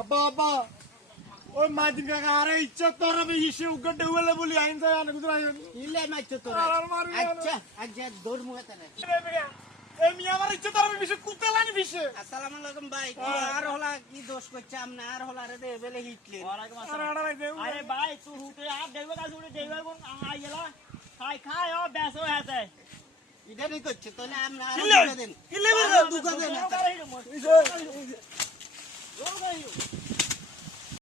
আব্বা আব্বা ওই মাদিন কাকা আরে ইচ্ছা তোরা বেশি উগড়ে উলে বলি আইন যায় না গুজরা ইলে মাইছো তোরা আচ্ছা আচ্ছা দৌড় মুগাতে না এই মিয়া আমার ইচ্ছা তোরা বেশি কুতেলানি বেশি আসসালামু আলাইকুম ভাই আর হলা কি দোষ করছে আমনে আর হলা রে দে বেলে হিটলে ওয়ালাইকুম আসসালাম আরে ভাই তুই হুটে আর দেখবে কাজ উড়ে দেখবে কোন আইলা খাই খাই ও বেসো হাতে এটা নি করছে তাহলে আমরা আর দুকা দেন কিলে দুকা দেন এই